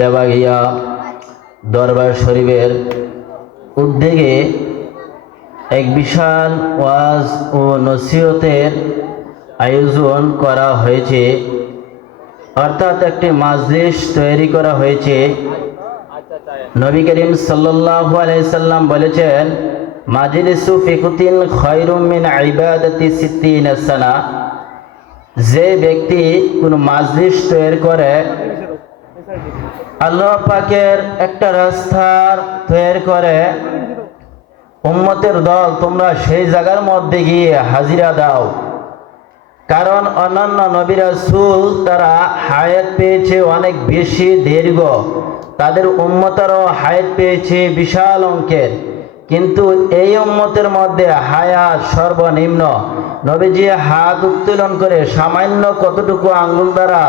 তেবাগিয়া দরবার শরীফের উদ্যোগে এক বিশাল ওয়াজ ও নসিহতের আয়োজন করা হয়েছে, অর্থাৎ একটি মাজলিস তৈরি করা হয়েছে। নবী করিম সাল্লাল্লাহু আলাইহি সাল্লাম বলেছেন, মাজলিসু ফিকুতিন খায়রুম মিন ইবাদাতি সিত্তিনা সানা। যে ব্যক্তি কোন মাজলিস তৈরি করে আল্লাহ পাকের একটা রাস্তা তৈরি করে, উম্মতের দল তোমরা সেই জায়গার মধ্যে গিয়ে হাজিরা দাও। কারণ অন্যান্য নবী রাসূল তারা হায়াত পেয়েছে অনেক বেশি দীর্ঘ, তাদের উম্মতেরও হায়াত পেয়েছে বিশাল অঙ্কের, কিন্তু এই উম্মতের মধ্যে হায়াত সর্বনিম্ন। নবীজি হাত উত্তোলন করে সামান্য কতটুকু আঙ্গুল দ্বারা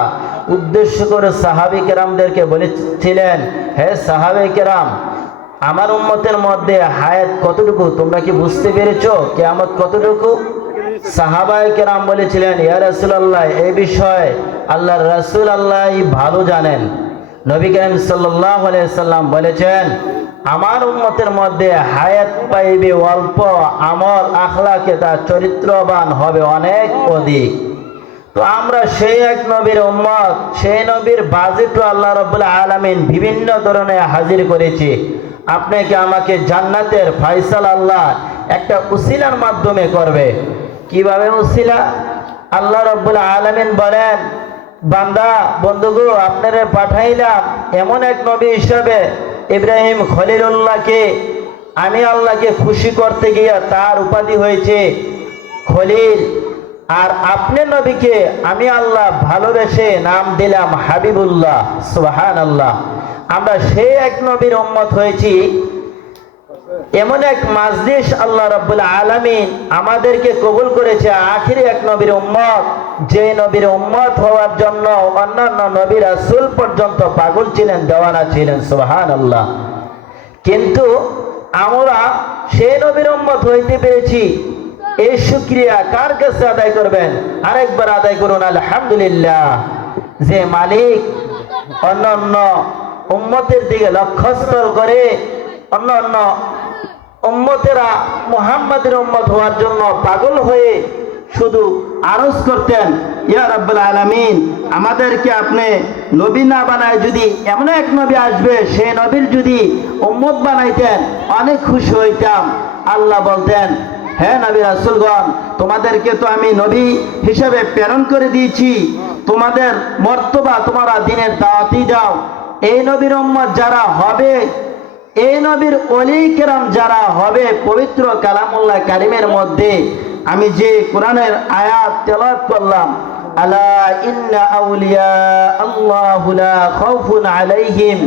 উদ্দেশ্য করে সাহাবী কেরামদেরকে বলেছিলেন, হে সাহাবে কেরাম, আমার উম্মতের মধ্যে হায়াত কতটুকু তোমরা কি বুঝতে পেরেছো? কিয়ামত কতটুকু? সাহাবায়ে কেরাম বলেছিলেন, ইয়া রাসূলুল্লাহ, এই বিষয়ে আল্লাহর রাসূল আল্লাহই ভালো জানেন। নবী করিম সাল্লাল্লাহু আলাইহি সাল্লাম বলেছেন, আমার উম্মতের মধ্যে হায়াত পাইবে অল্প, আমল আখলাকে তার চরিত্রবান হবে অনেক অধিক। তো আমরা সেই এক নবীর উম্মত, সেই নবীর বাজেটও আল্লাহ রাব্বুল আলামিন বিভিন্ন ধরনের হাজির করেছে। আপনাকে আমাকে জান্নাতের ফয়সালা আল্লাহ একটা উসিলার মাধ্যমে করবে। কিভাবে উসিলা? আল্লাহ রাব্বুল আলামিন বলেন, বান্দা বন্ধুগো, আপনারে পাঠাইলাম এমন এক নবী হিসাবে, ইব্রাহিম খলিলুল্লাহকে আমি আল্লাহকে খুশি করতে গিয়ে তার উপাধি হয়েছে খলিল, আর আপনি নবীকে আমি আল্লাহ ভালোবেসে নাম দিলাম হাবিবুল্লাহ। সুবহানাল্লাহ। আমরা সেই এক নবীর উম্মত হয়েছি। এমন এক মাজলিস আল্লাহ রাব্বুল আলামিন আমাদেরকে কবুল করেছে, আখিরি এক নবীর উম্মত, যে নবীর উম্মত হওয়ার জন্য অন্যান্য নবী রাসূল পর্যন্ত পাগল ছিলেন, দেওয়ানা ছিলেন। সুবহানাল্লাহ। কিন্তু আমরা সেই নবীর উম্মত হইতে পেরেছি, এই শুকরিয়া কার কাছে আদায় করবেন? আরেকবার আদায় করুন আলহামদুলিল্লাহ। যে মালিক অন্যান্য উম্মতের দিকে লক্ষ্যস্থল করে অন্যান্য উম্মতেরা মুহাম্মাদের উম্মত হওয়ার জন্য পাগল হয়ে শুধু আরজ করতেন, ইয়া রাব্বুল আলামিন, আমাদেরকে আপনি নবী না বানায় যদি এমন এক নবী আসবে সেই নবীর যদি উম্মত বানাইতেন অনেক খুশি হইতাম। আল্লাহ বলতেন, হে নবী রাসূলগণ, তোমাদেরকে তো আমি নবী হিসেবে প্রেরণ করে দিয়েছি, তোমাদের মর্তবা তোমরা দ্বীনের দাওয়াতই দাও। এই নবীর উম্মত যারা হবে, এই নবীর ওলি কেরাম যারা হবে, পবিত্র কালামুল্লাহ কারিমের মধ্যে আমি যে কোরআনের আয়াত তেলাওয়াত করলাম, আলা ইন্না আউলিয়া আল্লাহু লা খাউফুন আলাইহিম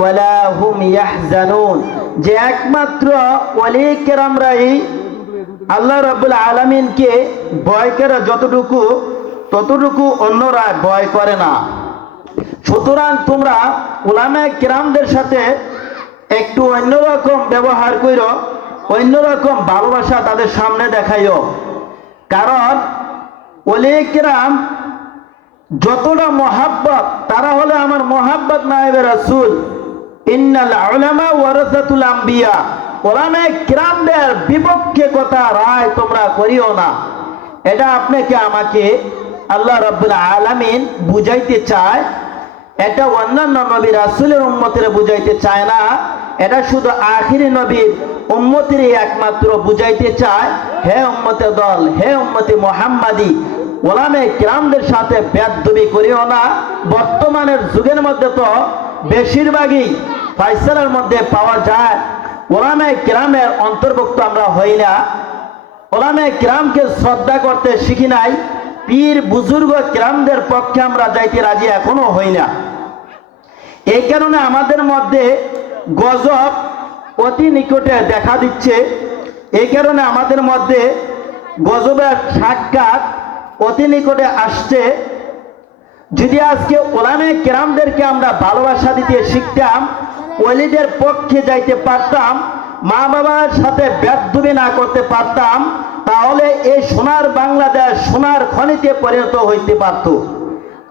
ওয়া লা হুম ইয়াহজানুন, যে একমাত্র ওলি কেরামরাই আল্লাহ রাব্বুল আলামিনকে ভয় করে যতটুকু, ততটুকু অন্যরা ভয় করে না। সুতরাং তোমরা উলামায়ে কেরামদের সাথে একটু অন্যরকম ব্যবহার করো, অন্যরকম ভালোবাসা তাদের সামনে দেখাইও। কারণ ওলিয়ে কেরাম যতটা মহাব্বত, তারা হলে আমার মহাব্বত নায়েবে রাসূল। ইন্নাল উলামা ওয়ারাসাতুল আম্বিয়া, উলামায়ে কেরামদের বিপক্ষে কথা রায় তোমরা করিও না। এটা আপনাকে আমাকে আল্লাহ রাব্বুল আলামিন বুঝাইতে চায়। এটা অন্যান্য নবী রাসূলের উম্মতের বুঝাইতে চায় না, এটা শুধু আখিরি নবীর উম্মতেরই একমাত্র বুঝাইতে চায়। হে উম্মতের দল, হে উম্মতে মুহাম্মাদি, উলামায়ে কেরামদের সাথে বেয়াদবি করিও না। বর্তমানের যুগের মধ্যে তো বেশিরভাগই ফয়সালার মধ্যে পাওয়া যায় উলামায়ে কেরামের অন্তর্ভুক্ত আমরা হই না। উলামায়ে কেরামকে শ্রদ্ধা করতে শিখি নাই, পীর বুজুর্গ কেরামদের পক্ষে আমরা যাইতে রাজি এখনো হই না। এই কারণে আমাদের মধ্যে গজব অতি নিকটে দেখা দিচ্ছে। এই কারণে আমাদের মধ্যে গজবের সাক্ষাৎ অতি নিকটে আসছে। যদি আজকে উলামায়ে কেরামদেরকে আমরা ভালোবাসা দিতে শিখতাম, ওলিদের পক্ষে যাইতে পারতাম, মা বাবার সাথে বেয়াদবি না করতে পারতাম, তাহলে এই সোনার বাংলাদেশ সোনার খনিতে পরিণত হইতে পারত।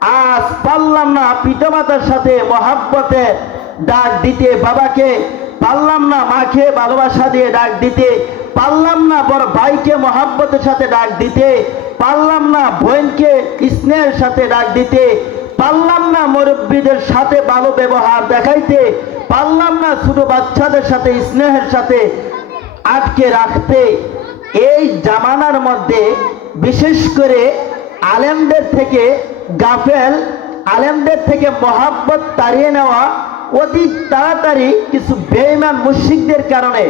আজ পারলাম না পিতামাতার সাথে মহাব্বতে ডাক দিতে, বাবাকে পারলাম না মাকে ভালোবাসা দিয়ে ডাক দিতে, পারলাম না বড় ভাইকে মহাব্বতের সাথে ডাক দিতে, পারলাম না বোনকে স্নেহের সাথে ডাক দিতে, পারলাম না মুরব্বীদের সাথে ভালো ব্যবহার দেখাইতে, পারলাম না ছোট বাচ্চাদের সাথে স্নেহের সাথে আটকে রাখতে। এই জামানার মধ্যে বিশেষ করে আলেমদের থেকে গাফেল, আলেমদের থেকে মহাব্বত তাড়িয়ে নেওয়া অতি তাড়াতাড়ি কিছু বেঈমান মুশরিকদের কারণে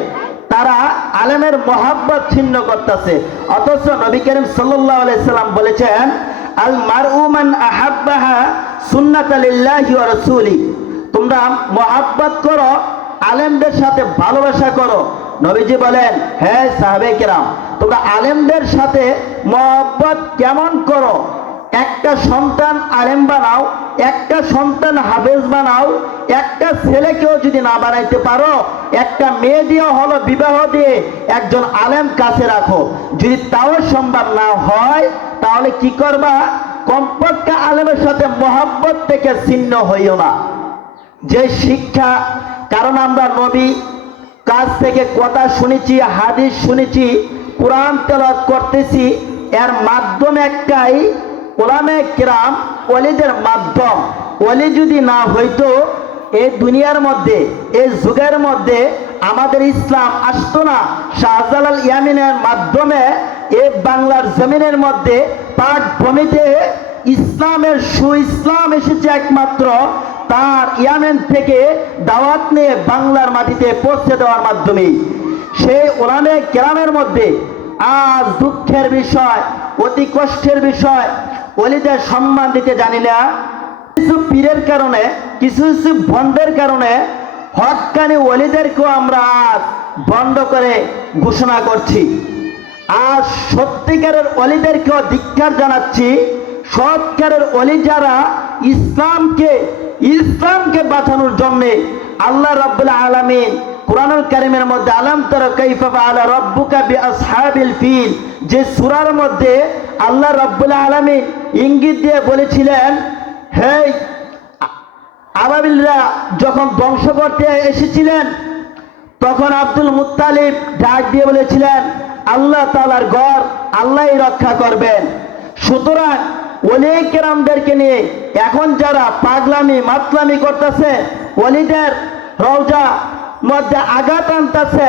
তারা আলেমের মহাব্বত ছিন্ন করতেছে। অথচ নবী করিম সাল্লাল্লাহু আলাইহি সাল্লাম বলেছেন, আল মারউ মান আহাব্বাহা সুন্নাতালিল্লাহি ওয়া রাসূলি, তোমরা মহাব্বত করো, আলেমদের সাথে ভালোবাসা করো। নবীজি বলেন, হ্যাঁ সাহাবে কেরাম, তোমরা আলেমদের সাথে মহব্বত কেমন করো? একটা সন্তান আলেম বানাও, একটা সন্তান হাফেজ বানাও, একটা ছেলেকেও যদি না বানাইতে পারো, একটা মেয়ে দিয়ে হলো বিবাহ দিয়ে একজন আলেম কাছে রাখো। যদি তাও সম্ভব না হয় তাহলে কি করবা? কমপক্ষে আলেমের সাথে মহব্বত থেকে ছিন্ন হইও না। যে শিক্ষা, কারণ আমরা নবী কাছ থেকে কথা শুনেছি, হাদিস শুনেছি, কোরআন তেলাওয়াত করতেছি, এর মাধ্যম একটাই, উলামায়ে কেরাম ওলিদের মাধ্যম। ওলি যদি না হইতো এই দুনিয়ার মধ্যে, এই যুগের মধ্যে আমাদের ইসলাম আসতো না। শাহজালাল ইয়ামিনের মাধ্যমে এই বাংলার জমিনের মধ্যে পাক ভূমিতে ইসলামের ইসলাম এসেছে একমাত্র তার ইয়ামেন থেকে দাওয়াত নিয়ে বাংলার মাটিতে পৌঁছে দেওয়ার মাধ্যমে। সেই উলামায়ে কেরামের মধ্যে আজ দুঃখের বিষয়, অতি কষ্টের বিষয়, ওলিদের সম্মান দিতে জানি না। কিছু পীরের কারণে, কিছু কিছু ভণ্ডের কারণে হক্কানি ওলিদেরকেও আমরা আজ বন্ধ করে ঘোষণা করছি। আজ সত্যিকারের ওলিদেরকেও ধিক্কার জানাচ্ছি। সত্যিকারের ওলি যারা ইসলামকে বাঁচানোর জন্য আল্লাহ রাব্বুল আলামিন কুরআনুল কারীমের মধ্যে আলাম তারা কাইফা ফাআলা রাব্বুকা বিআসহাবিল ফিল, যে সূরার মধ্যে আল্লাহ রাব্বুল আলামিন ইঙ্গিত দিয়ে বলেছিলেন, হে আবাবিলরা যখন ধ্বংস করতে এসেছিলেন তখন আব্দুল মুত্তালিব ডাক দিয়ে বলেছিলেন, আল্লাহ তাআলার ঘর আল্লাহই রক্ষা করবেন। সুতরাং ওলিয়ে কেরামদেরকে নিয়ে এখন যারা পাগলামি মাতলামি করতেছে, ওলিদের রওজা মধ্যে আঘাত আনতেছে,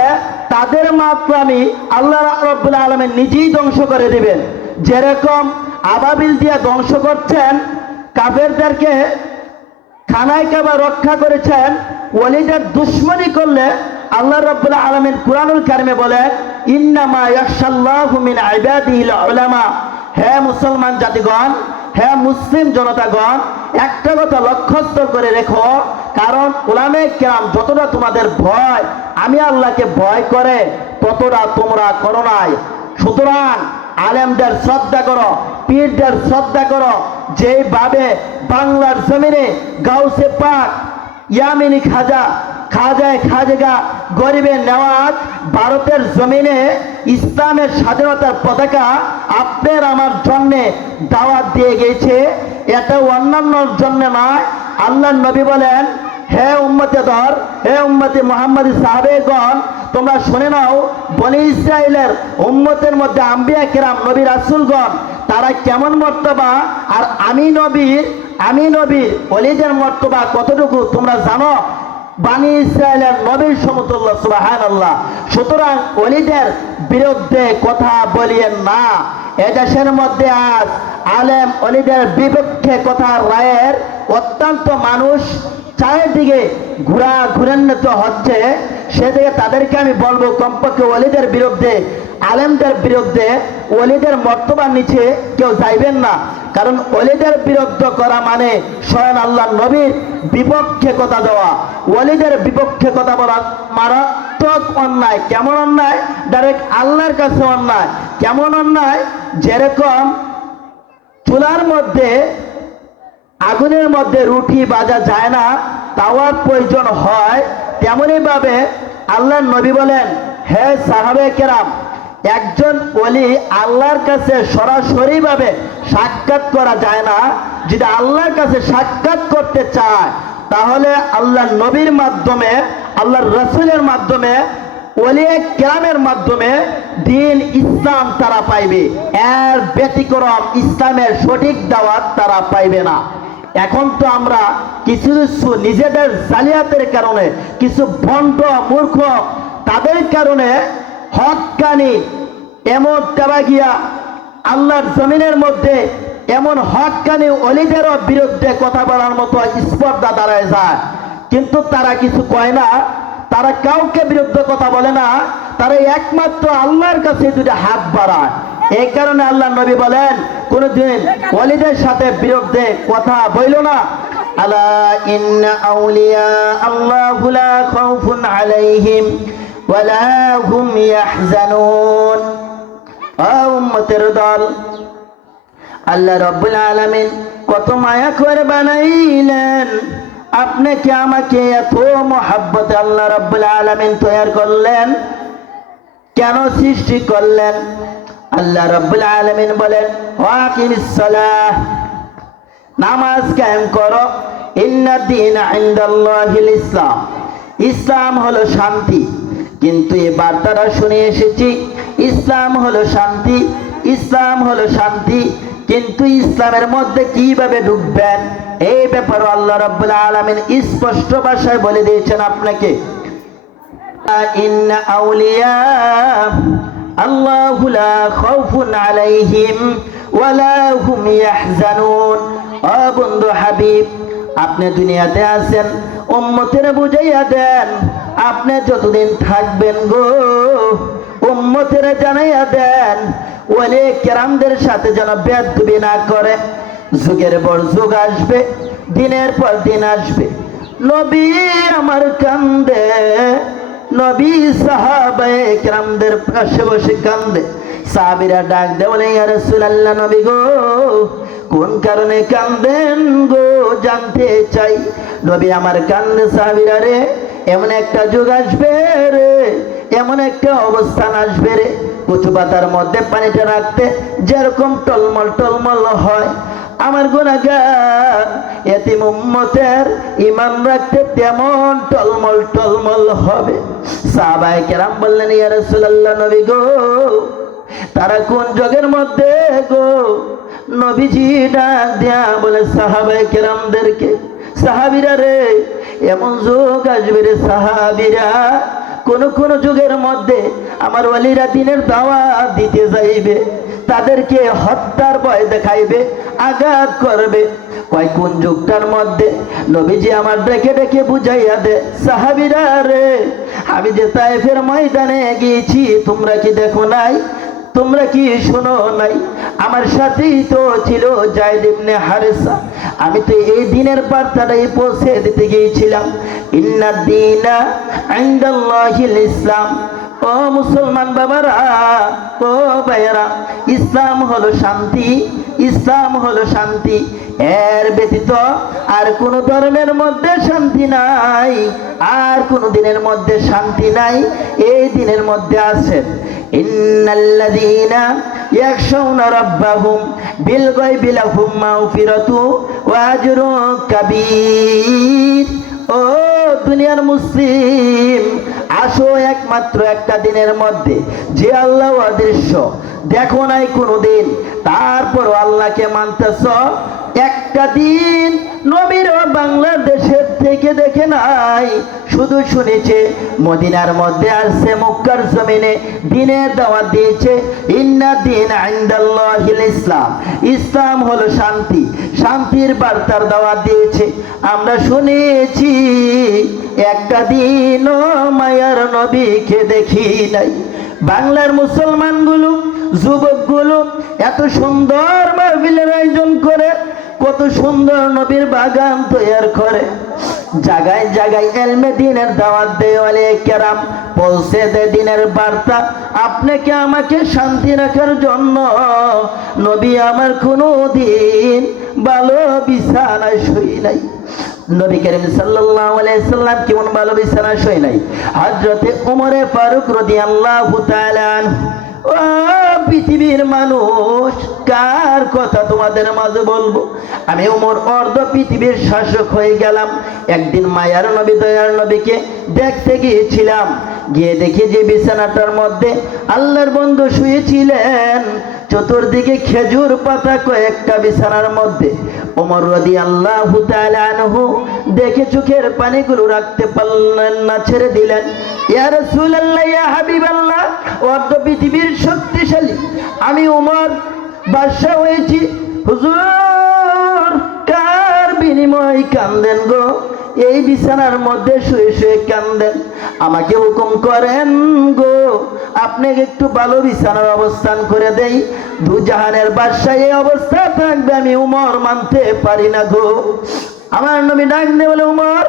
তাদের মাতলামি আল্লাহ রাব্বুল আলামিন নিজেই ধ্বংস করে দিবেন। যেরকম আবাবিল দিয়ে ধ্বংস করছেন, কাফেরদেরকে খানায় কাবা রক্ষা করেছেন, ওলিদের দুশমনি করলে আল্লাহ রাব্বুল আলামিন কুরআনুল কারীমে বলেন, ইন্নামা ইয়াখশাল্লাহু মিন ইবাদিহিল উলামা। হে মুসলমান জাতিগণ, হে মুসলিম জনতাগণ, একটা কথা লক্ষ্যস্থ করে রেখো, কারণ উলামায়ে কেরাম যতটা তোমাদের ভয় আমি আল্লাহকে ভয় করে ততটা তোমরা করো নাই। সুতরাং আলেমদের শ্রদ্ধা করো, পীরদের শ্রদ্ধা করো। যেভাবে বাংলার জমিনে গাউসে পাক, ইয়ামিনী খাজা গরিবের নেওয়াজ ভারতের জমিনে ইসলামের স্বাধীনতার পতাকা আপনার আমার জন্য দাওয়াত দিয়ে গেছে, এটা অন্যান্যর জন্য নয়। আল্লাহর নবী বলেন, হে উম্মতে দর, হে উম্মতে মুহাম্মাদী সাহাবেগণ, তোমরা শুনে নাও, বনি ইসরাইলের উম্মতের মধ্যে আম্বিয়া কেরাম, নবী রাসূলগণ, তারা কেমন মর্তবা, আর আমি নবীর ওলিদের মর্তবা কতটুকু তোমরা জানো? বানি ইসরাইলের নবীর সমতুল্য, সুবহানাল্লাহ। সুতরাং ওলিদের বিরুদ্ধে কথা বলিয়েন না। এদেশের মধ্যে আজ আলেম ওলিদের বিপক্ষে কথা রায়ের অত্যন্ত মানুষ চারিদিকে ঘুরান্বিত হচ্ছে। সেদিকে তাদেরকে আমি বলবো, কমপক্ষে ওলিদের বিরুদ্ধে, আলেমদের বিরুদ্ধে, ওলিদের মর্তবার নিচে কেউ যাইবেন না। কারণ ওলিদের বিরুদ্ধে করা মানে স্বয়ং আল্লাহ নবীর বিপক্ষে কথা দেওয়া। ওলিদের বিপক্ষে কথা বলা মারাত্মক অন্যায়। কেমন অন্যায়? ডাইরেক্ট আল্লাহর কাছে অন্যায়। কেমন অন্যায়? যেরকম চুলার মধ্যে, আগুনের মধ্যে রুটি ভাজা যায় না, তাওয়ার প্রয়োজন হয়, তেমনই ভাবে আল্লাহর নবী বলেন, হে সাহাবে কেরাম, একজন ওলি আল্লাহর কাছে সরাসরি ভাবে সাক্ষাৎ করা যায় না। যদি আল্লাহর কাছে সাক্ষাৎ করতে চায় তাহলে আল্লাহর নবীর মাধ্যমে, আল্লাহর রাসূলের মাধ্যমে, ওলিয়ে কেরামের মাধ্যমে দিন ইসলাম তারা পাইবে। এর ব্যতিক্রম ইসলামের সঠিক দাওয়াত তারা পাইবে না। এখন তো আমরা কিছু নিজেদের জালিয়াতের কারণে, কিছু ভণ্ড মূর্খ তাদের কারণে হক্কানি এমন গিয়া আল্লাহর জমিনের মধ্যে এমন হক্কানি ওলিদেরও বিরুদ্ধে কথা বলার মতো স্পর্ধা দাঁড়ায় যায়, কিন্তু তারা কিছু কয় না, তারা কাউকে বিরুদ্ধে কথা বলে না, তারা একমাত্র আল্লাহর কাছে দুটো হাত বাড়ায়। এই কারণে আল্লাহ নবী বলেন কোনদিন ওলিদের সাথে বিরুদ্ধে কথা বইল না। আলা ইন্না আউলিয়া আল্লাহু লা খাউফুন আলাইহিম ওয়া লা হুম ইয়াহজানুন। ও উম্মতের দল, আল্লাহ রাব্বুল আলামিন কত মায়া করে বানাইলেন। আপনি কি আমাকে এত মহব্বতে আল্লাহ রাব্বুল আলামিন তৈরি করলেন, কেন সৃষ্টি করলেন? আল্লাহ রাব্বুল আলামিন বলেন ওয়াকিমিস সালাহ, নামাজ কায়েম করো। ইন্নাদ দীনা ইনদাল্লাহিল ইসলাম, ইসলাম হলো শান্তি। কিন্তু এই বার্তাটা শুনে এসেছি ইসলাম হলো শান্তি, ইসলাম হলো শান্তি, কিন্তু ইসলামের মধ্যে কিভাবে ঢুকবেন এই ব্যাপারে আল্লাহ রাব্বুল আলামিন স্পষ্ট ভাষায় বলে দিয়েছেন আপনাকে। ইন্না আউলিয়া আল্লাহু লা খাউফুন আলাইহিম ওয়া লা হুম ইয়াহজানুন। ও বন্ধু হাবিব, আপনি দুনিয়াতে আছেন, উম্মতের বুঝাইয়া দেন, আপনি যতদিন থাকবেন গো উম্মতের জানাইয়া দেন ওলি কেরামদের সাথে যেন বেয়াদবি না করে। যুগের পর যুগ আসবে, দিনের পর দিন আসবে, নবী আমার কান্দে, নবী সাহাবায়ে কেরামদের পাশে বসে কান্দে। সাহাবীরা ডাক দেয় বলে ইয়া রাসূলুল্লাহ, নবী গো কোন কারণে কান্দেন গো জানতে চাই। নবী আমার কান্দে। সাহাবীরা রে, এমন একটা যুগ আসবে রে, এমন একটা অবস্থান আসবে রে, কচু পাতার মধ্যে পানিটা রাখতে যেরকম টলমল টলমল হয়, আমার গুনাহগার এতিম উম্মতের ঈমান রাখতে তেমন টলমল টলমল হবে। সাহাবায়ে কেরাম বললেন ইয়া রাসূলুল্লাহ, নবী গো তারা কোন যুগের মধ্যে গো? নবীজি ডাক দিয়া বলে সাহাবায়ে কেরামদেরকে, সাহাবীরা রে, এমন যুগ আসবে রে সাহাবীরা, কোন কোন যুগের মধ্যে আমার ওলিরা দিনের দাওয়াত দিতে যাইবে, তাদেরকে হত্যার ভয় দেখাইবে, আঘাত করবে। কয় কোন যুগটার মধ্যে? নবীজি আমার ডেকে ডেকে বুঝাইয়া দে। সাহাবীরা রে, আমি যে তায়েফের ময়দানে গিয়েছি তোমরা কি দেখো নাই? তোমরা কি শোনো নাই? আমার সাথেই তো ছিল যায়েদ ইবনে হারেসা, আমি তো এই দিনের বার্তাটাই পৌঁছে দিতে গিয়েছিলাম। ইন্নাদ দীনা ইনদাল্লাহিল ইসলাম। ও মুসলমান বাবারা, ও ভাইয়েরা, ইসলাম হলো শান্তি, ইসলাম হলো শান্তি। এর ব্যতীত আর কোন ধর্মের মধ্যে শান্তি নাই, আর কোন দিনের মধ্যে শান্তি নাই। এই দিনের মধ্যে আছেন ইন্নাল্লাযীনা ইয়াখশাউনা রাব্বাহুম বিল গায়বি লাহুম মাগফিরাতু ওয়া আজরুন কাবীর। ও দুনিয়ার মুসলিম, আসো একমাত্র একটা দিনের মধ্যে যে আল্লাহ অদৃশ্য, দেখো নাই কোনোদিন, তারপর আল্লাহকে মানতেছ। একটা দিন নবীর বাংলাদেশের থেকে দেখে নাই, শুধু শুনেছে মদিনার মধ্যে আসছে, মক্কার জমিনে দিনের দাওয়াত দিয়েছে। ইন্না দীন ইনদাল্লাহিল ইসলাম, ইসলাম হলো শান্তি, শান্তির বার্তার দাওয়াত দিয়েছে। আমরা শুনেছি একটা দিনও মায়ার নবীকে দেখি নাই। বাংলার মুসলমানগুলো, যুবকগুলো এত সুন্দর মাহফিলের আয়োজন করে, কত সুন্দর নবীর বাগান তৈরি করে, জায়গায় জায়গায় ইলমে দ্বীনের দাওয়াত দেয়, ওলামায়ে কেরাম পৌঁছে দেয় দিনের বার্তা। আপনাকে আমাকে শান্তি রাখার জন্য নবী আমার কোনো দিন ভালো বিছানায় শুই নাই। নবী করিম সাল্লাল্লাহু আলাইহি সাল্লাম কেমন ভালো বিছানায় শুই নাই? হযরতে ওমর ফারুক রাদিয়াল্লাহু তাআলা আনহু, ও ও পৃথিবীর মানুষ, কার কথা তোমাদের মাঝে বলবো? আমি ওমর অর্ধ পৃথিবীর শাসক হয়ে গেলাম। একদিন মায়ার নবী দয়ার নবীকে দেখতে গিয়েছিলাম, গিয়ে দেখি যে বিছানাটার মধ্যে আল্লাহর বন্ধু শুয়েছিলেন, চতুর্দিকে খেজুর পাতা কয়েকটা বিছানার মধ্যে। ওমর রাদিয়াল্লাহু তাআলা আনহু দেখে চোখের পানিগুলো রাখতে পারলেন না, ছেড়ে দিলেন। ইয়া রাসূলুল্লাহ, ইয়া হাবিবাল্লাহ, অর্ধ পৃথিবীর শক্তিশালী আমি ওমর বাদশা হয়েছি, হুজুর কার বিনিময় কান্দেন গো? এই বিছানার মধ্যে শুয়ে শুয়ে কান্দেন, আমাকে হুকুম করেন গো, আপনাকে একটু ভালো বিছানার অবস্থান করে দেই। দু জাহানের বাদশা এই অবস্থা থাকবে আমি উমর মানতে পারি না গো। আমার নবী ডাক দিয়ে বলে, উমর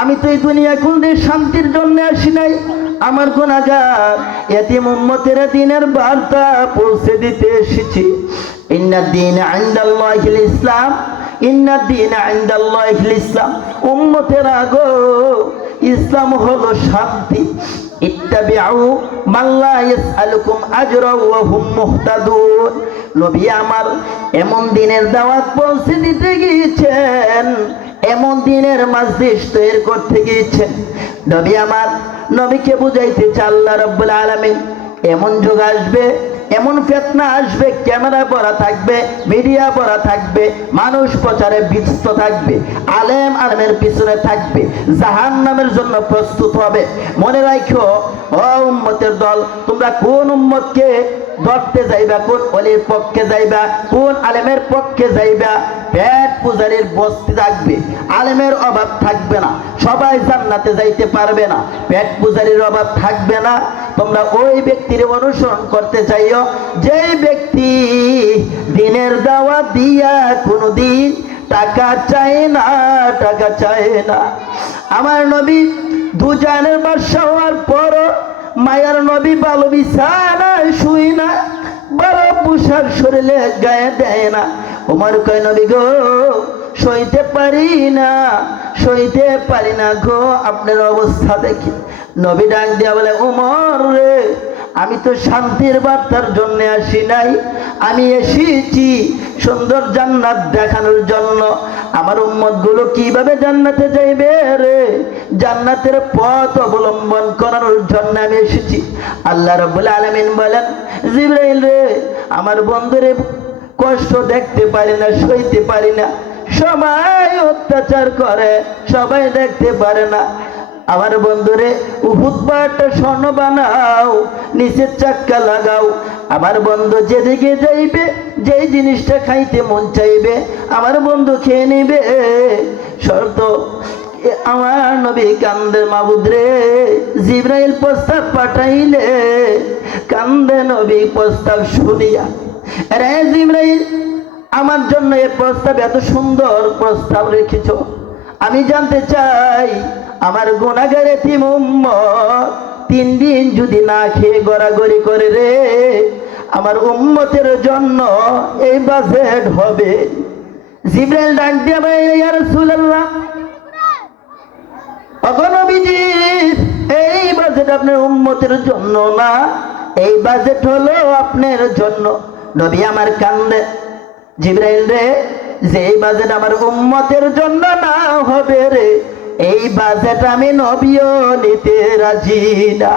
আমি তো এই দুনিয়া কুলদের শান্তির জন্য আসি নাই, আমার গুনাহগার এতিম উম্মতের দিনের বার্তা পৌঁছে দিতে এসেছি। ইন্নাদ দীন ইনদাল্লাহিল ইসলাম, ইন্নাদ দীন ইনদাল্লাহিল ইসলাম। উম্মতেরা গো, ইসলাম হলো শান্তি। ইত্তাবিউ মান লা ইয়াসআলুকুম আজরা ওয়া হুম মুহতাদুন। নবী আমার এমন দিনের দাওয়াত পৌঁছে দিতে গিয়েছেন, এমন দিনের মাজলিস তৈরি করতে গিয়েছেন। নবী আমার নবীকে বুঝাইতে আল্লাহ রাব্বুল আলামিন এমন যুগ আসবে, এমন ফিতনা আসবে, ক্যামেরা পড়া থাকবে, মিডিয়া পড়া থাকবে, মানুষ প্রচারে ব্যস্ত থাকবে, আলেম আলেমের পিছনে থাকবে, জাহান্নামের জন্য প্রস্তুত হবে। মনে রাখো ও উম্মতের দল, তোমরা কোন উম্মতকে ধরতে যাইবা, কোন ওলির পক্ষে যাইবা, কোন আলেমের পক্ষে যাইবা? পেট পূজারীর বস্তি থাকবে, আলেমের অভাব থাকবে না, সবাই জান্নাতে যাইতে পারবে না, পেট পূজারীর অভাব থাকবে না। তোমরা ওই ব্যক্তির অনুসরণ করতে চাইও যেই ব্যক্তি দিনের দাওয়াত দিয়া কোনদিন টাকা চায় না, টাকা চায় না। আমার নবী দু জাহানের বাদশা হওয়ার পর মায়ার নবী ভালো বিছানায় শুই না, ভালো পোশাক শরীরে গায়ে দেয় না। ওমর কয়, নবী গো সইতে পারি না, সইতে পারি না গো আপনার অবস্থা দেখি। নবী ডাক দিয়া বলে, ওমর রে, আমি তো শান্তির বার্তার জন্য আসি নাই, আমি এসেছি সুন্দর জান্নাত দেখানোর জন্য। আমার উম্মত গুলো কিভাবে জান্নাতে যাইবে রে, জান্নাতের পথ অবলম্বন করানোর জন্য আমি এসেছি। আল্লাহ রাব্বুল আলামিন বলেন, জিবরাইল রে, আমার বন্ধুরে কষ্ট দেখতে পারি না, সইতে পারি না, সবাই অত্যাচার করে, সবাই দেখতে পারে না। আমার বন্ধুরে উহুদ পাহাড়টা স্বর্ণ বানাও, নিচের চাক্কা লাগাও। আমার বন্ধু যেদিকে যাইবে, যেই জিনিসটা খাইতে মন চাইবে, আমার বন্ধু খেয়ে নিবে। শর্ত আমার নবী কান্দে, মাবুদ রে, জিবরাইল প্রস্তাব পাঠাইলে কান্দে নবী প্রস্তাব শুনিয়া। রে জিবরাইল, আমার জন্য এই প্রস্তাব, এত সুন্দর প্রস্তাব রেখেছ, আমি জানতে চাই আমার গুনাহগার এতিম উম্মত 3 দিন যদি না খেয়ে গড়াগড়ি করে রে, আমার উম্মতের জন্য এই বাজেট হবে। জিবরাইল ডাক দিয়ে বলে, ইয়া রাসূলুল্লাহ, ওগো নবীজি, এই বাজেট আপনার উম্মতের জন্য না, এই বাজেট হলো আপনার জন্য। নবী আমার কান্দে, জিবরাইল রে, যে এই বাজেট আমার উম্মতের জন্য না হবে রে, এই বাজেট আমি নবীও নিতে রাজি না।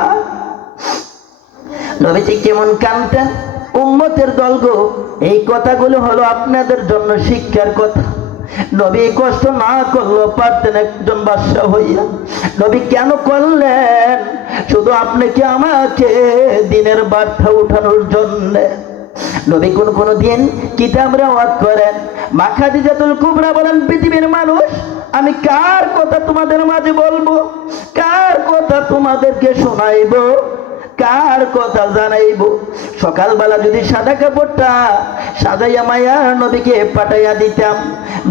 নবীজি কেমন কাঁদতেন, উম্মতের দল গো, এই কথাগুলো হলো আপনাদের জন্য শিক্ষার কথা। নবী কষ্ট না করলেও পারতেন একজন বাদশা হইয়া, নবী কেন করলেন? শুধু আপনাকে আমাকে দিনের বার্তা উঠানোর জন্য। নবী কোন দিন কিতাব রেওয়াত করেন। মা খাদিজাতুল কুবরা বলেন, পৃথিবীর মানুষ, আমি কার কথা তোমাদের মাঝে বলবো, কার কথা তোমাদেরকে শোনাইবো, কার কথা জানাইবো? সকালবেলা যদি সাদা কাপড়টা সাজাইয়া মায়ার নবীকে পাঠাইয়া দিতাম,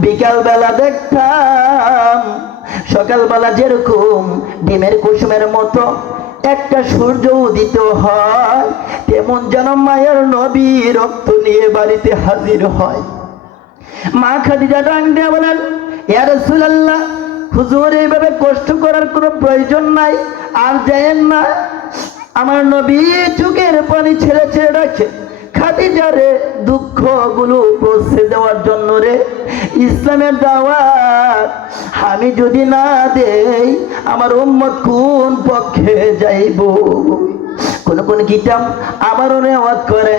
বিকালবেলা দেখতাম সকালবেলা যেরকম ডিমের কুসুমের মতো একটা সূর্য উদিত হয়, তেমন যেন মায়ের নবী রক্ত নিয়ে বাড়িতে হাজির হয়। মা খাদিজা ডাক দিয়ে বলেন, ইয়া রাসূলুল্লাহ, হুজুর এইভাবে কষ্ট করার কোনো প্রয়োজন নাই, আর যায়েন না। আমার নবী চোখের পানি ছেড়ে ছেড়ে রাখে, খাদিজারে দুঃখগুলো পৌঁছে দেওয়ার জন্য রে, ইসলামের দাওয়াত আমি যদি না দেই আমার উম্মত কোন পক্ষে যাইব। কোন কোন কিতাব আমারও নেওয়াত করে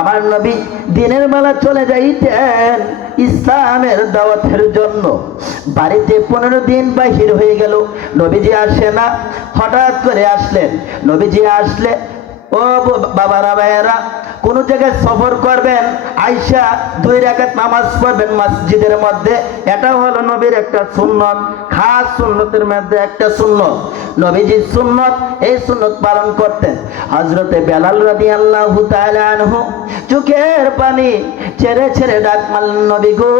আমার নবী দিনের বেলা চলে যাইতেন ইসলামের দাওয়াতের জন্য। বাড়িতে 15 দিন বাহির হয়ে গেল, নবীজি আসে না। হঠাৎ করে আসলেন। নবীজি আসলে, ও বাবারা ভাইয়েরা, কোন জায়গায় সফর করবেন, আইসা 2 রাকাত নামাজ পড়বেন মসজিদের মধ্যে। এটা হলো নবীর একটা সুন্নত, খাস সুন্নতের মধ্যে একটা সুন্নত। নবীজি সুন্নত, এই সুন্নত পালন করতেন। হযরতে বেলাল রাদিয়াল্লাহু তাআলা আনহু চোখের পানি ছেড়ে ছেড়ে ডাক মারলেন, নবী গো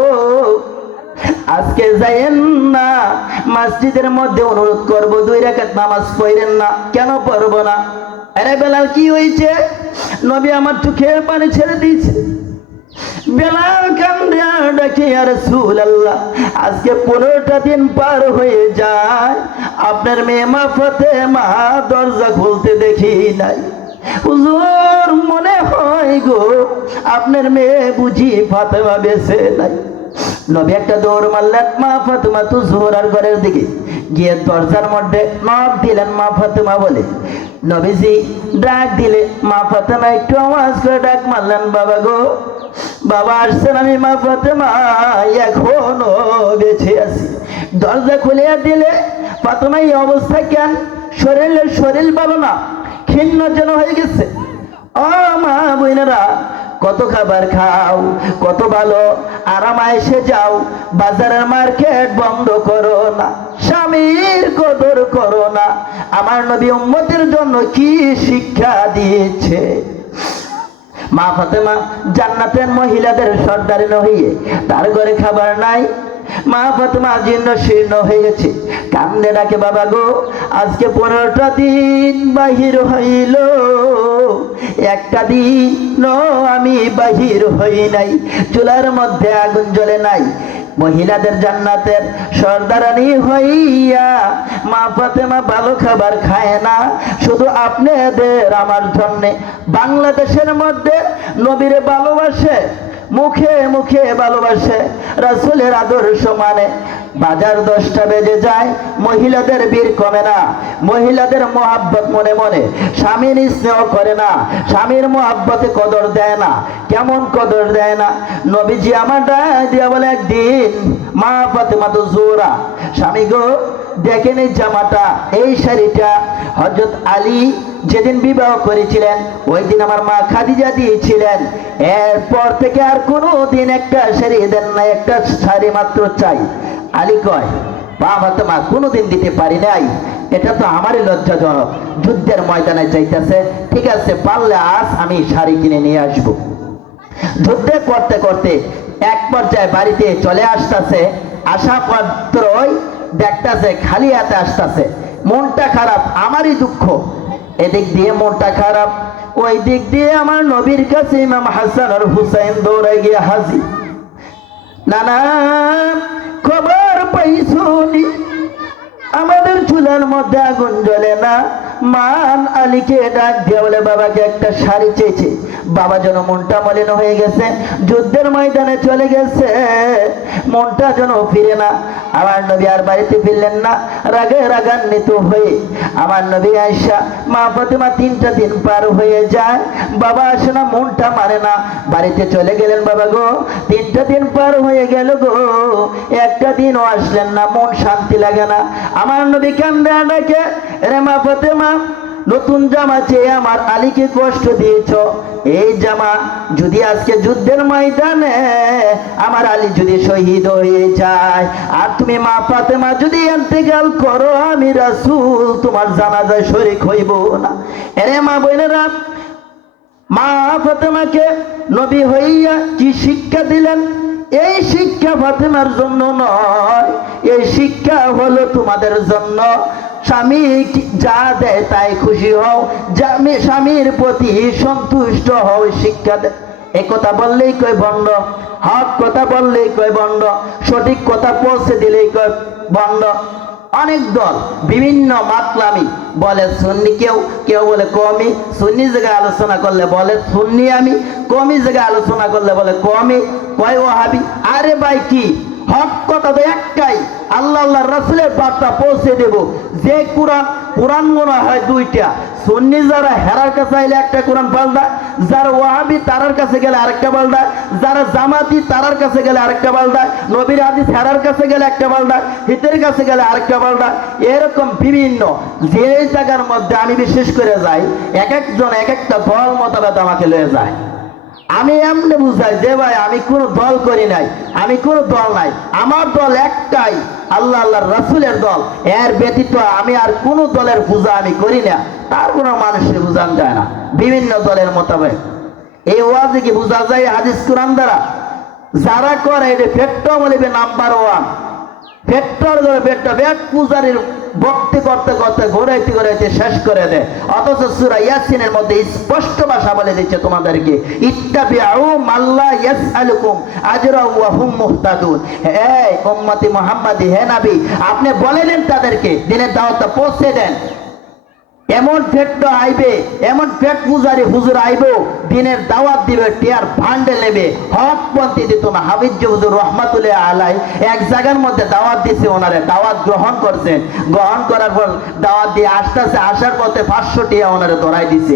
আজকে যাইয়েন না মসজিদের মধ্যে, অনুরোধ করব 2 রাকাত নামাজ পড়েন না। কেন পড়বো না? আরে বেলাল কি হয়েছে? নবী আমার চোখের পানি ছেড়ে দিয়েছে। বেলাল কান্দে আর ডাকে, ইয়া রাসূলুল্লাহ আজকে 15টা দিন পার হয়ে যায়, আপনার মেয়ে মা ফাতেমা দরজা খুলতে দেখি নাই। হুজুর মনে হয় গো আপনার মেয়ে বুঝি ফাতেমা বেঁচে নাই। নবী একটা দৌড় মারলেন মা ফাতেমা তো জোহরার ঘরের দিকে, গিয়ে দরজার মধ্যে নক দিলেন মা ফাতেমা বলে। নবীজি ডাক দিলে মা ফাতেমা একটু আওয়াজ করে ডাক মারলেন, বাবা গো বাবা আসছেন, আমি মা ফাতেমা এখনো বেঁচে আছি। দরজা খুলে দিলে ফাতেমা এই অবস্থা কেন? শরীর ভালো না, ক্ষীণ যেন হয়ে গেছে। ও মা বোনেরা, কত খাবার খাও, কত ভালো আরাম এসে যাও, বাজারের মার্কেট বন্ধ করো না, স্বামীর কদর করো না। আমার নবী উম্মতের জন্য কি শিক্ষা দিয়েছে। মা ফাতেমা জান্নাতের মহিলাদের সর্দারিন হয়ে, তার ঘরে খাবার নাই। মা ফাতেমা জীর্ণ শীর্ণ হয়ে গেছে, কান্দে ডাকে, বাবা গো আজকে 15টা দিন বাহির হইল, একটা দিন আমি বাহির হই নাই, চুলার মধ্যে আগুন জ্বলে নাই। মহিলাদের জান্নাতের সর্দারানী হইয়া মা ফাতেমা ভালো খাবার খায় না, শুধু আপনাদের আমার জন্যে বাংলাদেশের মধ্যে নবীরে ভালোবাসে, মুখে মুখে ভালোবাসে, রাসূলের আদর্শ মানে। বাজার 10টা বেজে যায়, মহিলাদের বীর কমে না, মহিলাদের মহাব্বত মনে মনে, স্বামীর স্নেহ করে না, স্বামীর মহাব্বতে কদর দেয় না। কেমন কদর দেয় না? নবীজি আমার ডাক দিয়া বলে, একদিন মা ফাতেমা তো জোহরা, স্বামী গো দেখেন এই জামাটা, এই শাড়িটা হযরত আলী যেদিন বিবাহ করেছিলেন ওই দিন আমার মা খাদিজা দিয়েছিলেন, এরপর থেকে আর কোনো দিন একটা শাড়ি দেন না, একটা শাড়ি মাত্র চাই। আলী কয়, মা ফাতেমা কোনোদিন দিতে পারি নাই, এটা তো আমারই লজ্জাজনক। যুদ্ধের ময়দানে যাইতেছে, ঠিক আছে পারলে আজ আমি শাড়ি কিনে নিয়ে আসবো। যুদ্ধ করতে করতে এক পর্যায়ে বাড়িতে চলে আসতেছে, আসা মাত্রই দেখতেছে খালি হাতে আসতেছে, মনটা খারাপ, আমারই দুঃখ। এদিক দিয়ে মনটা খারাপ, ওই দিক দিয়ে আমার নবীর কাছে ইমাম হাসান আর হুসাইন দৌড়ে গিয়ে হাজির। নানা খবর পাইছুনি আমাদের চুলার মধ্যে আগুন জ্বলে না। মান আলীকে ডাক দিয়ে বলে, বাবাকে একটা শাড়ি চেয়েছে। বাবা যেন মনটা মলিন হয়ে গেছে, যুদ্ধের ময়দানে চলে গেছে, মনটা যেন ফিরে না। আমার নবী আর বাড়িতে ফিরলেন না, রাগে রাগান্বিত হয়ে আমার নবী আয়েশা মা ফাতেমা 3টা দিন পার হয়ে যায়, বাবা আসে না, মনটা মানে না, বাড়িতে চলে গেলেন। বাবা গো 3টা দিন পার হয়ে গেল গো, একটা দিনও আসলেন না, মন শান্তি লাগে না। আমার নবী কান্দে ডাকে, রে মা ফাতেমা নতুন জামা চেয়ে আমার আলীকে কষ্ট দিয়েছ, এই জামা যদি আজকে যুদ্ধের ময়দানে আমার আলী যদি শহীদ হয়ে যায় আর তুমি মা ফাতেমা যদি ইন্তেকাল করো, আমি রাসূল তোমার জানাজায় শরীক হইব না। এরে মা বোনেরা, মা ফাতেমাকে নবী হইয়া কি শিক্ষা দিলেন? এই শিক্ষা ফাতেমার জন্য নয়, এই শিক্ষা হলো তোমাদের জন্য। স্বামী যা দেয় তাই খুশি হও, স্বামীর প্রতি সন্তুষ্ট হও, শিক্ষা দেয়। এই কথা বললেই কয় ভণ্ড, হক কথা বললেই কয় ভণ্ড, সঠিক কথা পৌঁছে দিলেই কয় ভণ্ড। অনেক দল বিভিন্ন মাতলামি বলে সুন্নি, কেউ কেউ বলে কওমি, সুন্নি জায়গায় আলোচনা করলে বলে সুন্নি আমি, কওমি জায়গায় আলোচনা করলে বলে কওমি, কয় ওয়াহাবি। আরে ভাই কি হক কথা তো একটাই, আল্লাহ আল্লাহ রাসূলের বার্তা পৌঁছে দেব। যে কোরআন মনে হয় দুইটা, সুন্নি যারা হেরার কাছে আইলে একটা কোরআন পাল্টায়, যারা ওয়াহাবি তারার কাছে গেলে আরেকটা পাল্টায়, যারা জামাতি তারার কাছে গেলে আরেকটা পাল্টায়, নবীর হাদিস হেরার কাছে গেলে একটা পাল্টায়, হিতের কাছে গেলে আরেকটা পাল্টায়। এরকম বিভিন্ন যে জায়গার মধ্যে আমি বিশেষ করে যাই, এক একজন এক একটা দল মতভেদ আমাকে লয়ে যায়। আমি এমনি বুঝাই যে ভাই আমি কোনো দল করি নাই, আমি কোনো দল নাই, আমার দল একটাই, আল্লাহ আল্লাহর রাসূলের দল। এর ব্যতীত আমি আর কোনো দলের পূজা আমি করি না। তার কোনো মানুষের বুঝান যায় না বিভিন্ন দলের মোতাবেক। এই ওয়াজে কি বোঝা যায় হাদিস কোরআন দ্বারা? যারা করে এটা পেট্রো বলিবে নাম্বার ওয়ান, পেট্রোর ধরে পেট্রো ব্যাট পূজারির ভক্তি করতে করতে ঘুরাইতে ঘুরাইতে শেষ করে দেয়। অথচ সূরা ইয়াসিনের মধ্যে স্পষ্ট ভাষা বলে দিচ্ছে তোমাদেরকে, ইত্তাবিউ মাল্লা ইয়াসআলুকুম আজরা ওয়া হুম মুহতাদুন। হে উম্মতি মুহাম্মাদি, হে নবী, আপনি বলে দেন তাদেরকে, দিনের দাওয়াতটা পৌঁছে দেন। এমন পেট্রো আইবে, এমন পেট পূজারি হুজুর আইবো, দিনের দাওয়াত দিবে, টিয়ার ভান্ডে নেবে, হক পন্থী দিত না। হাবিজ হুজুর রহমাতুল্লাহ আলাই এক জায়গার মধ্যে দাওয়াত দিছে, ওনারে দাওয়াত গ্রহণ করছেন, গ্রহণ করার পর দাওয়াত দিয়ে আসতেছে, আসার পথে 500 টিয়া ওনারে ধরাই দিছে।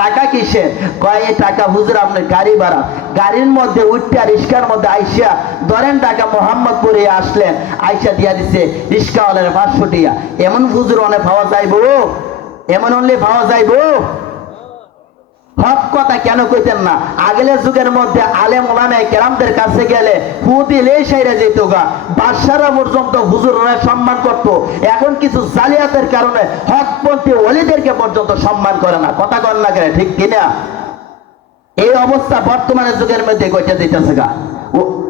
টাকা কিসের? কয় এই টাকা হুজুর আপনার গাড়ি ভাড়া। গাড়ির মধ্যে উঠতে রিস্কার মধ্যে আইসা ধরেন টাকা মোহাম্মদপুরে আসলেন, আইসা দিয়া দিছে রিস্কাওয়ালার 500 টিয়া। এমন হুজুর অনেক পাওয়া যাইবো, এমন হলে পাওয়া যাইব? হক কথা কেন কইতেন না? আগের যুগের মধ্যে আলেম ওলামায়ে কেরামদের কাছে গেলে ফু দিলেই সাইরা যেত গা, বাদশারা পর্যন্ত হুজুররা সম্মান করত। এখন কিছু জালিয়াতের কারণে হকপন্থী ওলিদেরকে পর্যন্ত সম্মান করে না। কথা কন না কেন, ঠিক কিনা? এই অবস্থা বর্তমানের যুগের মধ্যে কইটা দিতেছে গা।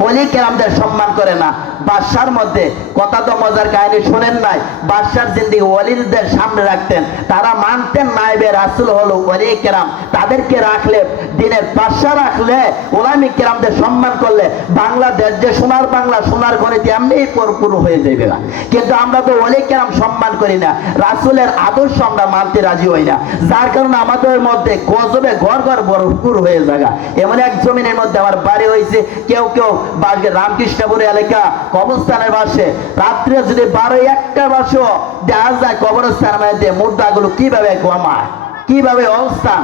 ওলি কেরামদের সম্মান করে না। বাদশার মধ্যে কথা তো মজার কাহিনী শোনেন নাই, বাদশার জিন্দিগি ওলিদের সামনে রাখতেন, তারা মানতেন নাইবে রাসূল হলো ওলি কেরাম, তাদেরকে রাখলে দিনের বাদশা রাখলে ওলামি কেরামদের সম্মান করলে বাংলাদেশ যে সোনার বাংলা, সোনার খনিতে এমনিই পরিপূর্ণ হয়ে যাবে না। কিন্তু আমরা তো ওলি কেরাম সম্মান করি না, রাসূলের আদর্শ আমরা মানতে রাজি হই না, যার কারণে আমাদের মধ্যে গজবে ঘর ঘর ভরপুর হয়ে জায়গা। এমন এক জমিনের মধ্যে আমার বাড়ি হয়েছে, কেউ কেউ বাসে রামকৃষ্ণপুর এলাকা কবরস্থানের পাশে রাত্রে যদি 12-1টা বাসও দেখা যায় কবরস্থানের মধ্যে মুর্দাগুলো কিভাবে ঘুমায়, কিভাবে অবস্থান।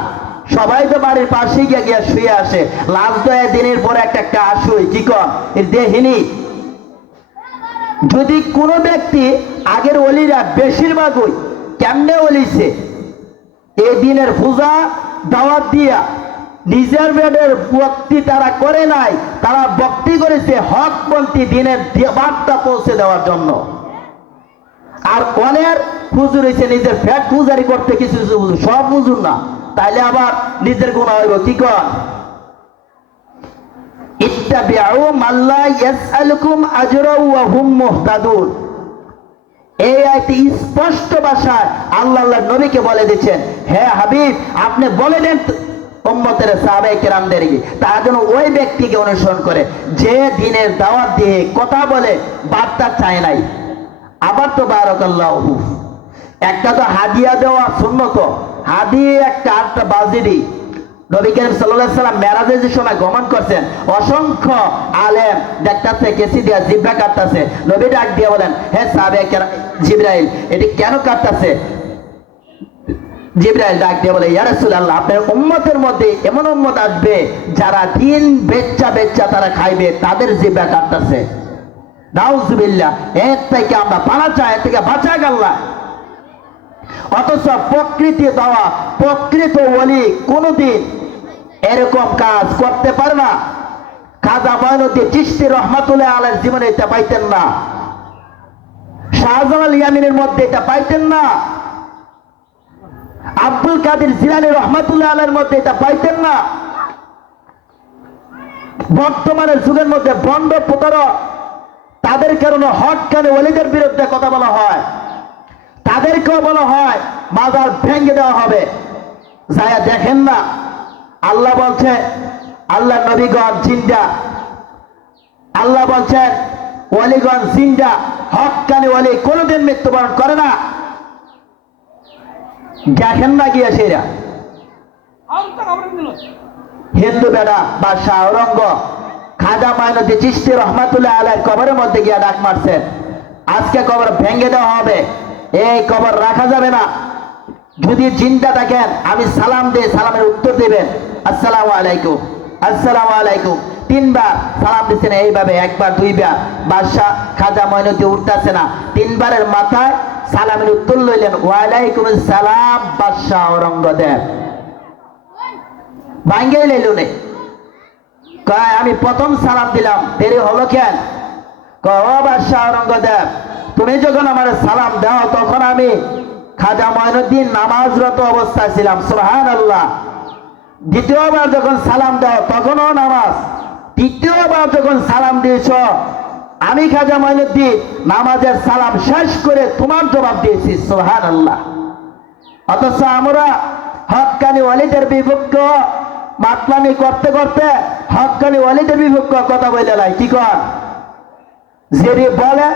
সবাই তো বাড়ির পাশে গিয়ে গিয়ে শুয়ে আসে, লাশ দয়া দিনের পর একটা কাজ শুই কি কর এর দেহিনী। যদি কোনো ব্যক্তি আগের ওলিরা বেশিরভাগই কেমনে ওলিছে এই দিনের পূজা দাওয়াত দিয়া নিজের বেডের ভক্তি তারা করে নাই, তারা ভক্তি করেছে হকপন্থী দিনের বার্তা পৌঁছে দেওয়ার জন্য। আর অনেক হুজুর হয়েছে নিজের ফ্যাট পূজারি করতে কিছু কিছু হুজুর, সব হুজুর না, তাইলে আবার নিজের গুনাহ হইব। কি কর? ইত্তাবিউ মাল্লা ইয়াসআলুকুম আজরা ওয়া হুম মুহতাদুন। এই আয়াতে স্পষ্ট ভাষায় আল্লাহ আল্লাহর নবীকে বলে দিচ্ছেন, হে হাবিব, আপনি বলে দেন উম্মতের সাহাবায়ে কেরামদেরকে, তারা যেন ওই ব্যক্তিকে অনুসরণ করে যে দিনের দাওয়াত দিয়ে কথা বলে বার্তা চায় নাই। আবার তো বারাকাল্লাহু, একটা তো হাদিয়া দেওয়া সুন্নত, হাদিয়া একটা আটটা বাজিরি। নবী করিম সাল্লাল্লাহু আলাইহি সাল্লাম মেরাজের যে সময় গমন করছেন, অসংখ্য আলেম দেখতাছে কেসি দিয়া জিহ্বা কাটতাছে। নবী ডাক দিয়ে বলেন, হে সাহাবায়ে কেরাম, জিবরাইল এটি কেন কাটতাছে? জিবরাইল ডাক দিয়ে বলে, ইয়া রাসূলুল্লাহ, আপনার উম্মতের মধ্যে এমন উম্মত আসবে যারা দিন বেচ্চা বেচ্চা তারা খাইবে, তাদের জিহ্বা কাটতাছে। নাউযুবিল্লাহ, এর থেকে আমরা পানা চাই, এর থেকে বাঁচায় আল্লাহ। অথচ প্রকৃতি দেওয়া প্রকৃত ওলি কোনদিন এরকম কাজ করতে পারে না। খাজা মঈনুদ্দিন চিশতি রহমাতুল্লাহ আলাইহির জীবনে এটা পাইতেন না, শাহজালাল ইয়ামিনের মধ্যে এটা পাইতেন না, আব্দুল কাদের জিলানী রহমাতুল্লাহ আলাইহির মধ্যে এটা পাইতেন না। বর্তমানের যুগের মধ্যে বন্ড প্রতারক, তাদের কারণে হক কানে ওলিদের বিরুদ্ধে কথা বলা হয়, তাদেরকেও বলা হয় মাজার ভেঙে দেওয়া হবে। যায়া দেখেন না, আল্লাহ বলছে, আল্লাহ নবীগণ জিন্দা, আল্লাহ বলছেন ওয়ালিগণ জিন্দা হক্কানি ওয়ালি কোনোদিন মৃত্যুবরণ করে না। দেখেন না গিয়া সেরা হিন্দু বেড়া বাদশাহ আওরঙ্গ খাজা মাইনুদ্দি চিশতি রহমাতুল্লাহ আলাইহির কবরের মধ্যে গিয়া ডাক মারছেন, আজকে কবর ভেঙে দেওয়া হবে, এই কবর রাখা যাবে না। যদি জিন্দা থাকেন আমি সালাম দিয়ে সালামের উত্তর দিবেন, আসসালামু আলাইকুম, আসসালামু আলাইকুম। 3 বার সালাম দিচ্ছেন এইভাবে, একবার 2 বার। বাদশাহ খাজা মাইনুদ্দি উঠতেছে না, 3 বারের মাথায় সালামের উত্তর লইলেন, ওয়ালাইকুম আসসালাম বাদশাহ আওরঙ্গজেব। ভাঙ্গে লইল নে, কয় আমি প্রথম সালাম দিলাম, দেরি হলো কেন? কয় ও বাদশাহ আওরঙ্গজেব, তুমি যখন আমার সালাম দাও তখন আমি খাজা মাইনুদ্দিন নামাজরত অবস্থায় ছিলাম, সুবহানাল্লাহ। দ্বিতীয়বার যখন সালাম দাও তখনও নামাজ, তৃতীয়বার যখন সালাম দিয়েছ আমি খাজা মাইনুদ্দিন নামাজের সালাম শেষ করে তোমার জবাব দিয়েছি, সুবহানাল্লাহ। অথচ আমরা হক্কানি ওয়ালিদের বিপক্ষে মাতলামি করতে করতে হক্কানি ওয়ালিদের বিপক্ষে কথা বলে লাই, কি কর যে বলে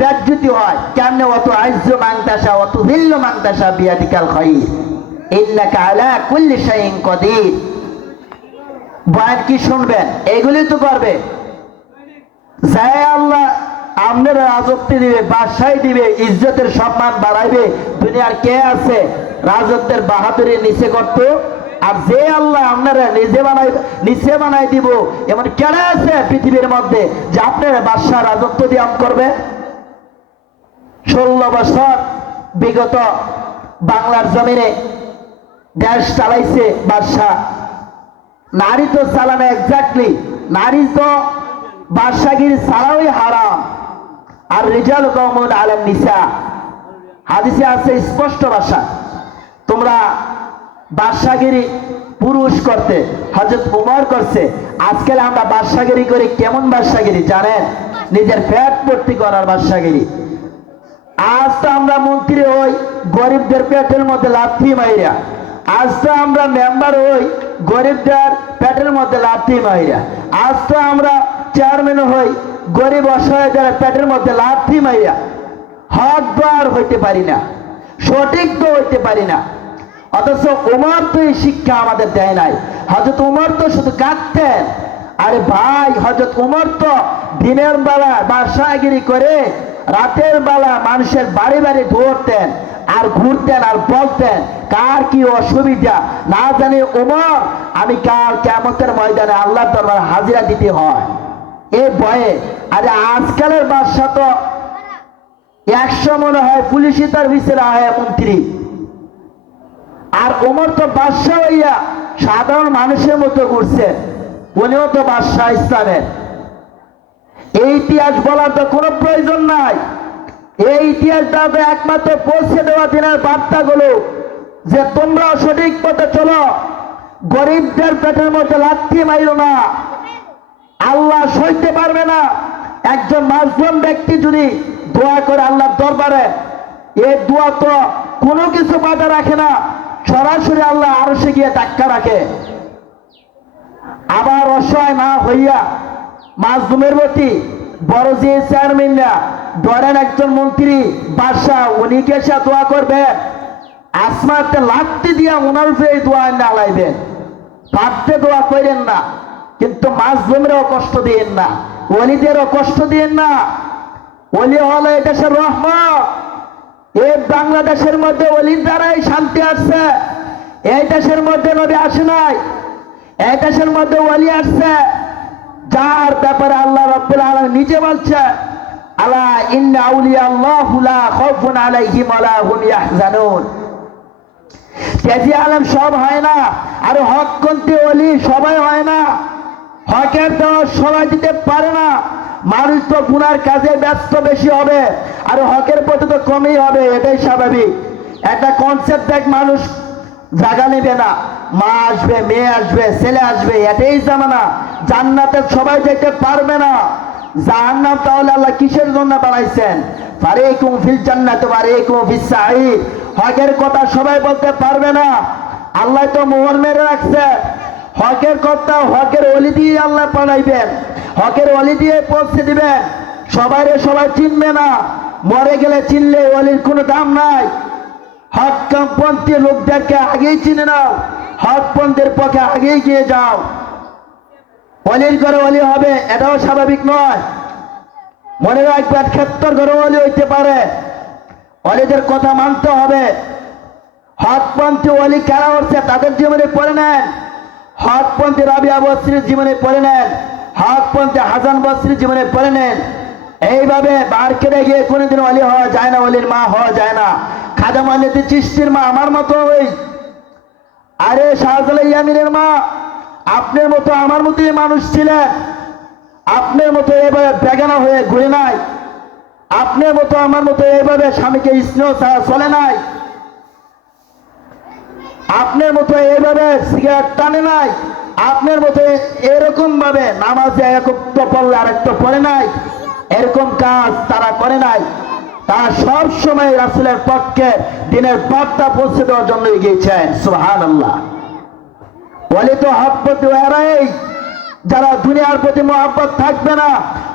বেজ্জতি হয় কেমনে, অত আইজ্জু মাংতাসা অত হিল্লু মাংতাসা বিয়াদিকাল খাইর ইন্নাকা আলা কুল্লি শাইইন কাদির। বয়ান কি শুনবেন? এগুলি তো করবে যায় আল্লাহ আপনার রাজত্ব দিবে, বাদশাহী দিবে, ইজ্জতের সম্মান বাড়াইবে। দুনিয়ার কে আছে রাজত্বের বাহাদুরি নিচে করতো? আর যে আল্লাহ আপনারা নিচে বানাই দিব এমন কেনা আছে পৃথিবীর মধ্যে যে আপনারা বাদশাহ রাজত্ব দিয়ে করবে? 16 বছর বিগত বাংলার জমিনে দেশ চালাইছে বাদশাহ। নারী তো চালানো এক্স্যাক্টলি, নারী তো বাদশাগিরি ছাড়াই হারাম। আর রিজাল কওমুন আলান নিসা, হাদিসে আছে স্পষ্ট ভাষা, তোমরা বাদশাগিরি পুরুষ করতে হযরত উমর করছে। আজকাল আমরা বাদশাগিরি করি, কেমন বাদশাগিরি জানেন? নিজের পেট ভর্তি করার বাদশাগিরি। আজ তো আমরা মন্ত্রী হই গরিবদের পেটের মধ্যে লাথি মাইরা, আজ তো আমরা মেম্বার হই গরিবদের পেটের মধ্যে লাথি মাইরা, আজ তো আমরা চেয়ারম্যান হই গরিব অসহায়দের পেটের মধ্যে লাথি মাইরা। হকবার হইতে পারি না, সঠিক তো হইতে পারি না। অথচ উমর তো এই শিক্ষা আমাদের দেয় নাই। হযরত উমর তো শুধু কাঁদতেন। আরে ভাই, হযরত উমর তো দিনের বেলা বাদশাহগিরি করে রাতের বেলা মানুষের বাড়ি বাড়ি দৌড়তেন আর ঘুরতেন আর বলতেন কার কি অসুবিধা না জানি উমর আমি কাল কিয়ামতের ময়দানে আল্লাহর দরবারে হাজিরা দিতে হয় এই ভয়ে। আরে আজকালের বাদশা তো 100 মনে হয় পুলিশই তার ভিতরে হয় মন্ত্রী, আর উমর তো বাদশা হইয়া সাধারণ মানুষের মতো ঘুরছে, উনিও তো বাদশাহ ইসলামের। এই ইতিহাস বলার তো কোনো প্রয়োজন নাই। এই ইতিহাসটা তো একমাত্র পৌঁছে দেওয়া দিনের বার্তাগুলো যে তোমরা সঠিক পথে চলো, গরিবদের পেটের মধ্যে লাথি মাইরো না, আল্লাহ সইতে পারবে না। একজন মাজলুম ব্যক্তি যদি দোয়া করে আল্লাহর দরবারে, এই দোয়া তো কোনো কিছু বাধা রাখে না, সরাসরি আল্লাহ আরশে গিয়ে ধাক্কা রাখে। আবার অসহায় না হইয়া মাজলুমের প্রতি বড় যে চেয়ারম্যানরা ধরেন একজন মন্ত্রী বাদশাহ, উনি কে সে দোয়া করবেন, আসমাতে লাথি দিয়া ওনার উপরে দোয়া না লাইবেন, ভাবতে দোয়া করেন না। কিন্তু মাজলুমেরও কষ্ট দিয়েন না, ওলিদেরও কষ্ট দিয়েন না। ওলি হলো এই দেশের রহমত। এই বাংলাদেশের মধ্যে ওলির দ্বারাই শান্তি আসছে। এই দেশের মধ্যে নবী আসে নাই, এই দেশের মধ্যে ওলি আসছে যার ব্যাপারে আল্লাহ রাব্বুল আলামিন নিজে বলছে, আলা ইন্না আউলিয়া আল্লাহু লা খাউফুন আলাইহিম ওয়া লা হুম ইয়াহজানুন। তেজি আলম সব হয় না, আর হকপন্থী ওলি সবাই হয় না, হকের দেওয়া সবাই দিতে পারে না। মানুষ তো গুনার কাজে ব্যস্ত বেশি হবে আর হকের প্রতি তো কমই হবে, এটাই স্বাভাবিক। একটা কনসেপ্ট দেখ, মানুষ জায়গা নেবে না, মা আসবে, মেয়ে আসবে, ছেলে আসবে, এটাই জামানা। জান্নাতে সবাই যেতে পারবে না, জাহান্নাম তাহলে আল্লাহ কিসের জন্য বানাইছেন? ফারিকুম ফিল জান্নাতি ওয়া ফারিকুম ফিস সাঈর। হকের কথা সবাই বলতে পারবে না, আল্লাহ তো মোহর মেরে রাখছে। হকের কথা হকের ওলি দিয়ে আল্লাহ বানাইবেন, হকের ওলি দিয়ে পৌঁছে দিবেন। সবাই চিনবে না, মরে গেলে চিনলে ওলির কোনো দাম নাই। হকপন্থী লোকদেরকে আগেই চিনে নাও, হকপন্থীর পক্ষে আগেই গিয়ে যাও। অলির ঘরে অলি হবে এটাও স্বাভাবিক নয়। মনে রাখবেন ক্ষেত্র ঘরে অলি হইতে পারে, অলিদের কথা মানতে হবে। হকপন্থী অলি কারা হচ্ছে তাদের জীবনে পড়ে নেন, হকপন্থী রাবিয়া বসরির জীবনে পড়ে নেন, হকপন্থী হাসান বসরির জীবনে পড়ে নেন। এইভাবে মার্কেটে গিয়ে কোনোদিন অলি হওয়া যায় না, অলির মা হওয়া যায় না। খাজা মঈনুদ্দিন চিশতির মা আমার মতো ওই, আরে শাহজালাল ইয়ামিনের মা আপনার মতো আমার মতোই মানুষ ছিলেন। আপনার মতো এভাবে বেগানা হয়ে ঘুরে নাই, আপনার মতো আমার মতো এইভাবে স্বামীকে স্নেহ ছাড়া চলে নাই, আপনার মতো এইভাবে সিগারেট টানে নাই, আপনার মতো এরকম ভাবে নামাজে একটা পড়লে আরেকটা পড়ে নাই, এরকম কাজ তারা করে নাই। তারা সব সময় রাসূলের পক্ষে দিনের বার্তা পৌঁছে দেওয়ার জন্য এগিয়েছেন। সুবহানাল্লাহ। ওয়ালি তো হকপন্থী এরাই যারা দুনিয়ার প্রতি মহব্বত থাকবে না,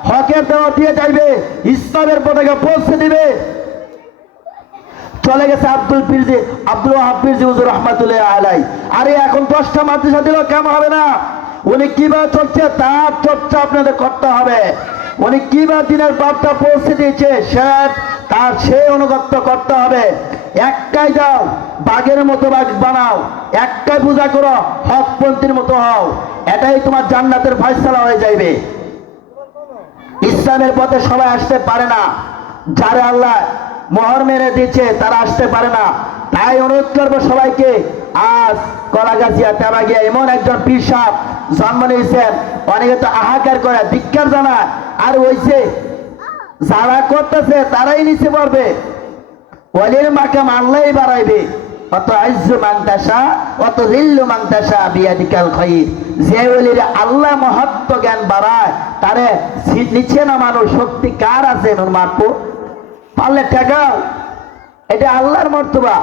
হকের দেওয়া দিয়ে যাইবে, ইসলামের পতাকা পৌঁছে দিবে। চলে গেছে আব্দুল ওয়াহাব পীরজি হুজুর রাহমাতুল্লাহ আলাইহি। আরে এখন 10টা মাদ্রাসা দিলেও কেমন হবে না? উনি কিভাবে চলছে তার চর্চা আপনাদের করতে হবে। উনি কিভাবে দিনের বার্তা পৌঁছে দিয়েছে তার সেই অনুগত্য করতে হবে। একটাই দাও, বাঘের মতো বাঘ বানাও, একটাই পূজা করো, হকপন্থীর মতো হও, এটাই তোমার জান্নাতের ফয়সালা হয়ে যাইবে। ইসলামের পথে সবাই আসতে পারে না, যারা আল্লাহ মোহর মেরে দিচ্ছে তারা আসতে পারে না। তাই অনুরোধ করবো সবাইকে, আজ কলাগাছিয়া তেমাগিয়া এমন একজন পীর সাহেব জন্ম নিয়েছেন, অনেকে তো হাহাকার করে ধিক্কার জানায়, আর হইছে যারা করতেছে তারাই নিচে পড়বে। ওলির মাকে মানলেই বাড়াইবে। অত আইজ্জু মাংতাসা অত জিল্লু মাংতাসা বিয়াদিকাল খায়র। যে ওলির আল্লাহ মহত্ব জ্ঞান বাড়ায় তারে নিচে নামানোর শক্তি কার আছে? মারপো পারলে ঠেকাও। এটা আল্লাহর মর্তবা,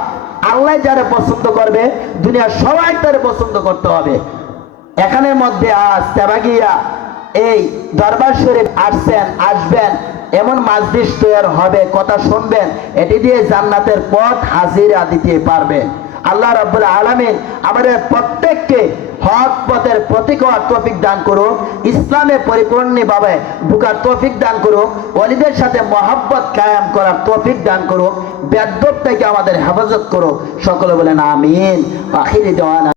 আল্লাহ যারা পছন্দ করবে দুনিয়ার সবাই তারে পছন্দ করতে হবে। এখানের মধ্যে আজ তেমাগিয়া এই দরবার শরীফ আসবেন, এমন মাজলিস তৈরি হবে, কথা শুনবেন, এটি দিয়ে জান্নাতের পথ হাজিরা দিতে পারবেন। আল্লাহ রাব্বুল আলামিন আমাদের প্রত্যেককে হক পথের প্রতীক হওয়ার তৌফিক দান করুক, ইসলামে পরিপূর্ণভাবে ঢোকার তৌফিক দান করুক, ওলিদের সাথে মহব্বত কায়েম করার তৌফিক দান করুক, বেয়াদব থেকে আমাদের হেফাজত করুক। সকলে বলেন আমিন। আখিরি দাওয়ানা।